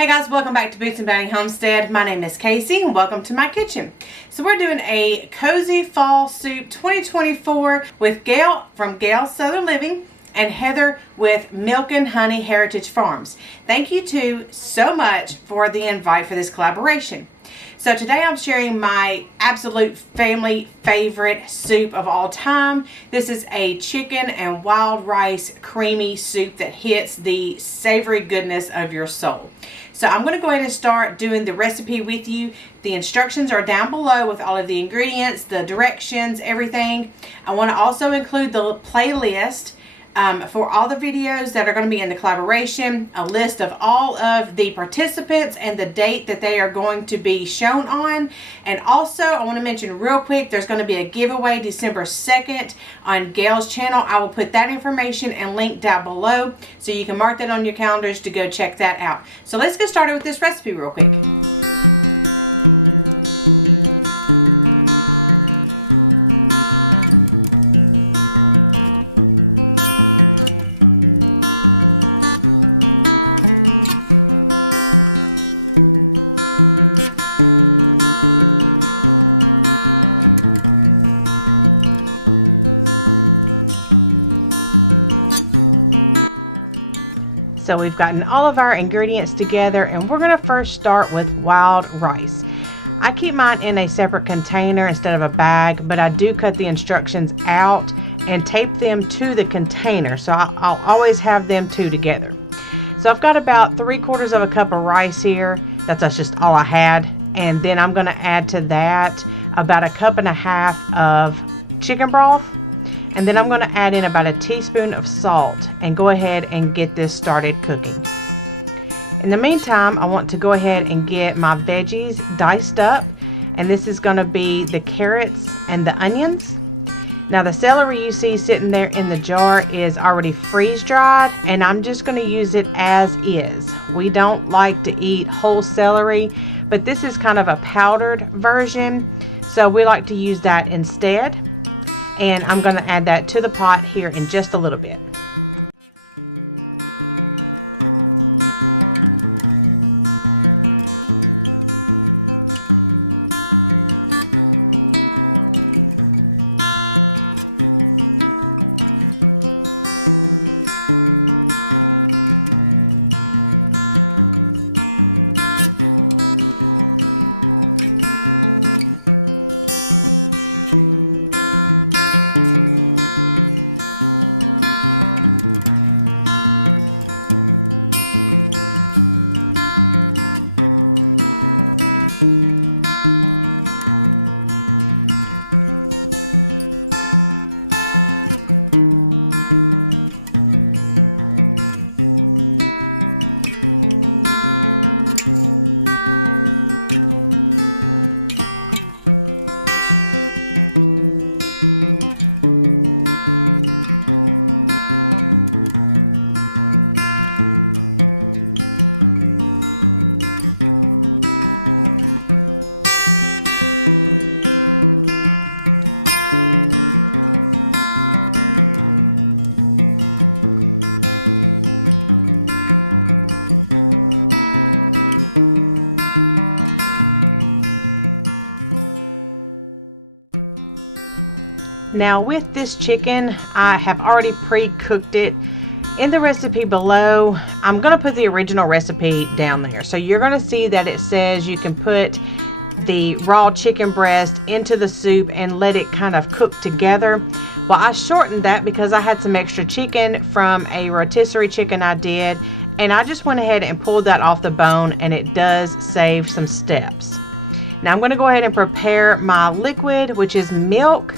Hey guys, welcome back to Boots and Bounty Homestead. My name is Casey and welcome to my kitchen. So we're doing a cozy fall soup 2024 with Gail from Gail's Southern Living and Heather with Milk and Honey Heritage Farms. Thank you two so much for the invite for this collaboration. So today I'm sharing my absolute family favorite soup of all time. This is a chicken and wild rice creamy soup that hits the savory goodness of your soul. So I'm going to go ahead and start doing the recipe with you. The instructions are down below with all of the ingredients, the directions, everything. I want to also include the playlist for all the videos that are going to be in the collaboration, a list of all of the participants and the date that they are going to be shown on. And also I want to mention real quick, there's going to be a giveaway December 2nd on Gail's channel. I will put that information and link down below so you can mark that on your calendars to go check that out. So let's get started with this recipe real quick. So we've gotten all of our ingredients together and we're going to first start with wild rice. I keep mine in a separate container instead of a bag, but I do cut the instructions out and tape them to the container, so I'll always have them two together. So I've got about 3/4 of a cup of rice here. That's just all I had. And then I'm going to add to that about 1.5 cups of chicken broth. And then I'm going to add in about 1 teaspoon of salt and go ahead and get this started cooking. In the meantime, I want to go ahead and get my veggies diced up, and this is going to be the carrots and the onions. Now the celery you see sitting there in the jar is already freeze dried, and I'm just going to use it as is. We don't like to eat whole celery, but this is kind of a powdered version, so we like to use that instead. And I'm going to add that to the pot here in just a little bit. Now with this chicken, I have already pre-cooked it. In the recipe below, I'm going to put the original recipe down there. So you're going to see that it says you can put the raw chicken breast into the soup and let it kind of cook together. Well, I shortened that because I had some extra chicken from a rotisserie chicken I did, and I just went ahead and pulled that off the bone, and it does save some steps. Now I'm going to go ahead and prepare my liquid, which is milk,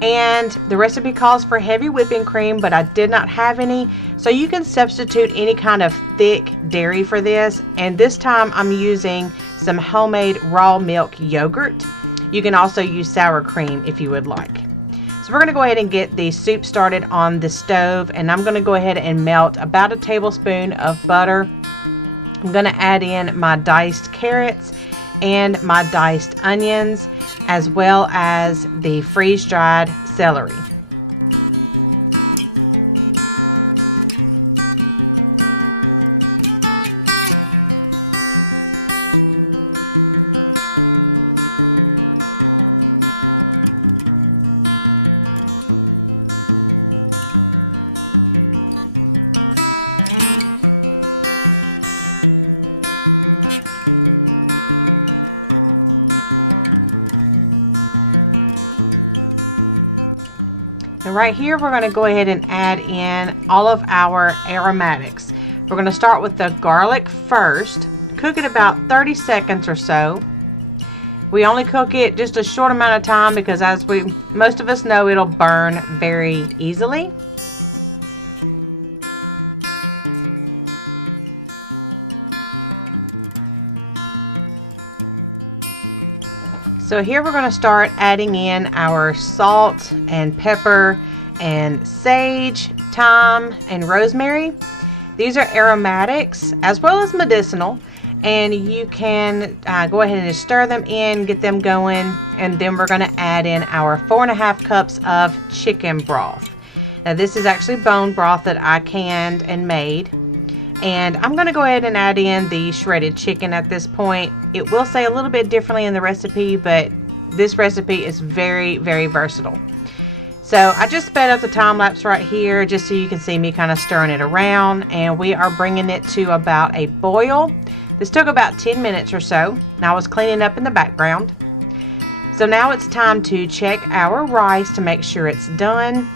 and the recipe calls for heavy whipping cream, but I did not have any, so you can substitute any kind of thick dairy for this, and this time I'm using some homemade raw milk yogurt. You can also use sour cream if you would like. So we're going to go ahead and get the soup started on the stove, and I'm going to go ahead and melt about 1 tablespoon of butter. I'm going to add in my diced carrots and my diced onions, as well as the freeze-dried celery. right here, we're going to go ahead and add in all of our aromatics. We're going to start with the garlic first. Cook it about 30 seconds or so. We only cook it just a short amount of time because, as most of us know, it'll burn very easily. So here we're going to start adding in our salt and pepper and sage, thyme, and rosemary. These are aromatics as well as medicinal, and you can go ahead and just stir them in, get them going, and then we're going to add in our 4.5 cups of chicken broth. Now this is actually bone broth that I canned and made. And I'm going to go ahead and add in the shredded chicken at this point. It will say a little bit differently in the recipe, but this recipe is very, very versatile. So I just sped up the time lapse right here just so you can see me kind of stirring it around, and we are bringing it to about a boil. This took about 10 minutes or so. Now I was cleaning up in the background. So now it's time to check our rice to make sure it's done.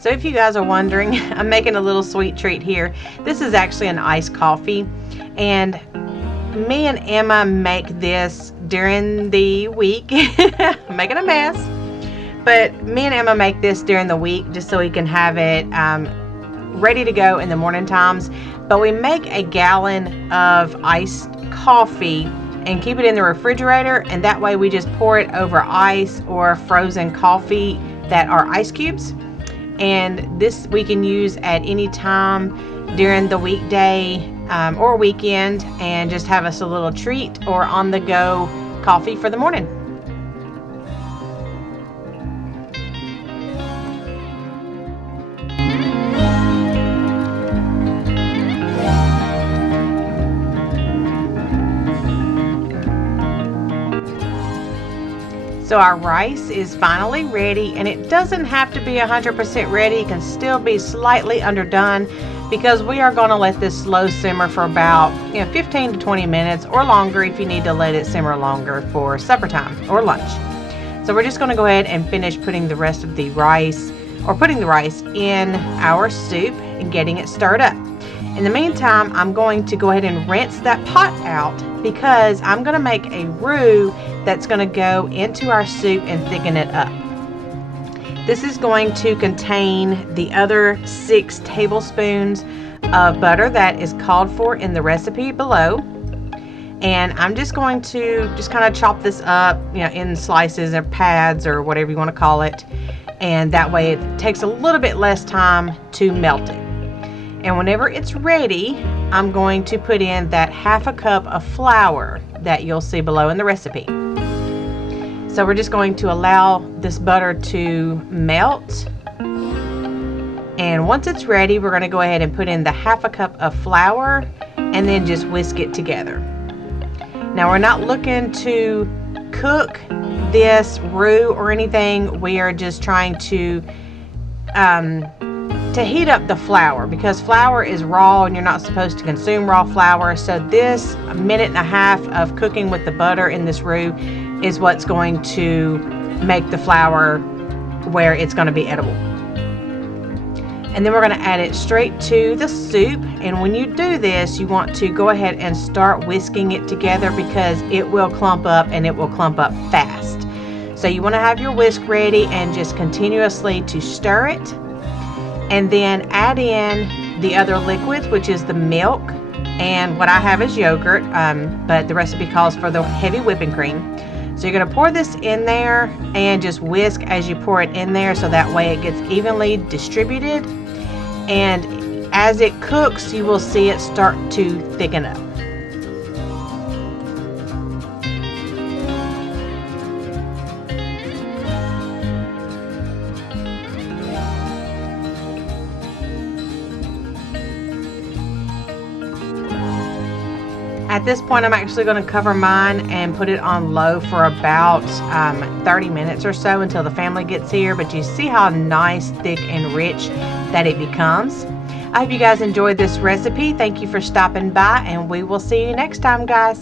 So if you guys are wondering, I'm making a little sweet treat here. This is actually an iced coffee, and me and Emma make this during the week. I'm making a mess, but me and Emma make this during the week just so we can have it ready to go in the morning times. But we make a gallon of iced coffee and keep it in the refrigerator, and that way we just pour it over ice or frozen coffee that are ice cubes. And this we can use at any time during the weekday or weekend, and just have us a little treat or on the go coffee for the morning. So our rice is finally ready, and it doesn't have to be 100% ready. It can still be slightly underdone because we are going to let this slow simmer for about 15 to 20 minutes or longer if you need to let it simmer longer for supper time or lunch. So we're just going to go ahead and finish putting the rest of the rice, or putting the rice in our soup and getting it stirred up. In the meantime, I'm going to go ahead and rinse that pot out because I'm going to make a roux that's going to go into our soup and thicken it up. This is going to contain the other 6 tablespoons of butter that is called for in the recipe below. And I'm just going to kind of chop this up, in slices or pads or whatever you want to call it. And that way it takes a little bit less time to melt it. And whenever it's ready, I'm going to put in that 1/2 cup of flour that you'll see below in the recipe. So we're just going to allow this butter to melt. And once it's ready, we're going to go ahead and put in the 1/2 cup of flour and then just whisk it together. Now we're not looking to cook this roux or anything. We are just trying to heat up the flour, because flour is raw and you're not supposed to consume raw flour. So this 1.5 minutes of cooking with the butter in this roux is what's going to make the flour where it's going to be edible. And then we're going to add it straight to the soup. And when you do this, you want to go ahead and start whisking it together because it will clump up, and it will clump up fast. So you want to have your whisk ready and just continuously to stir it. And then add in the other liquids, which is the milk, and what I have is yogurt, but the recipe calls for the heavy whipping cream. So you're going to pour this in there and just whisk as you pour it in there, so that way it gets evenly distributed. And as it cooks, you will see it start to thicken up. At this point, I'm actually going to cover mine and put it on low for about 30 minutes or so until the family gets here. But you see how nice, thick, and rich that it becomes. I hope you guys enjoyed this recipe. Thank you for stopping by, and we will see you next time, guys.